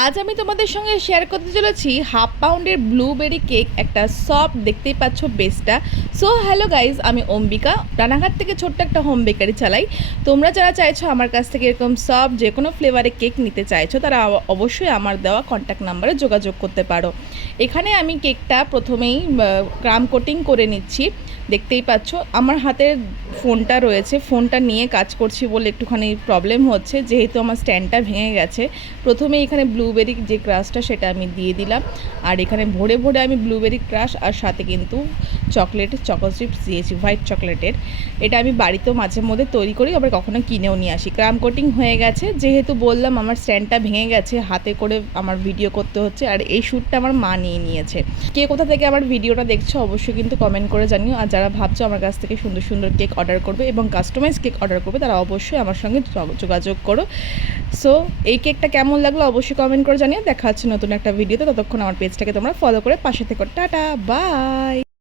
আজ আমি তোমাদের সঙ্গে শেয়ার করতে চলেছি হাফ পাউন্ডের ব্লুবেরি কেক, একটা সফট, দেখতেই পাচ্ছ বেসটা। সো হ্যালো গাইজ, আমি অম্বিকা রানাঘাট থেকে ছোট্ট একটা হোম বেকারি চালাই। তোমরা যারা চাইছো আমার কাছ থেকে এরকম সফট যে কোনো ফ্লেভারে কেক নিতে চাইছো, তারা অবশ্যই আমার দেওয়া কন্ট্যাক্ট নাম্বারে যোগাযোগ করতে পারো। এখানে আমি কেকটা প্রথমেই ক্রাম কোটিং করে নিচ্ছি। দেখতেই পাচ্ছ আমার হাতের ফোনটা রয়েছে, ফোনটা নিয়ে কাজ করছি বলে একটুখানি প্রবলেম হচ্ছে, যেহেতু আমার স্ট্যান্ডটা ভেঙে গেছে। প্রথমে এখানে ব্লুবেরি যে ক্রাশটা সেটা আমি দিয়ে দিলাম, আর এখানে ভরে ভরে আমি ব্লুবেরি ক্রাশ আর সাথে কিন্তু চকো চিপস দিয়েছি, হোয়াইট চকলেটের। এটা আমি বাড়িতেও মাঝে মধ্যে তৈরি করি, আবার কখনো কিনেও নিয়ে আসি। ক্রাম কোটিং হয়ে গেছে, যেহেতু বললাম আমার স্ট্যান্ডটা ভেঙে গেছে, হাতে করে আমার ভিডিও করতে হচ্ছে, আর এই শ্যুটটা আমার মা নিয়ে নিয়েছে। কে কোথা থেকে আমার ভিডিওটা দেখছো অবশ্যই কিন্তু কমেন্ট করে জানিও। আর যারা ভাবছো আমার কাছ থেকে সুন্দর সুন্দর কেক অর্ডার করবে এবং কাস্টমাইজ কেক অর্ডার করবে, তারা অবশ্যই আমার সঙ্গে যোগাযোগ করো। সো এই কেকটা কেমন লাগলো অবশ্যই কমেন্ট করে জানিয়ে। দেখা হচ্ছে নতুন একটা ভিডিওতে, ততক্ষণ আমার পেজটাকে তোমরা ফলো করে পাশে থেকো। Tata, by.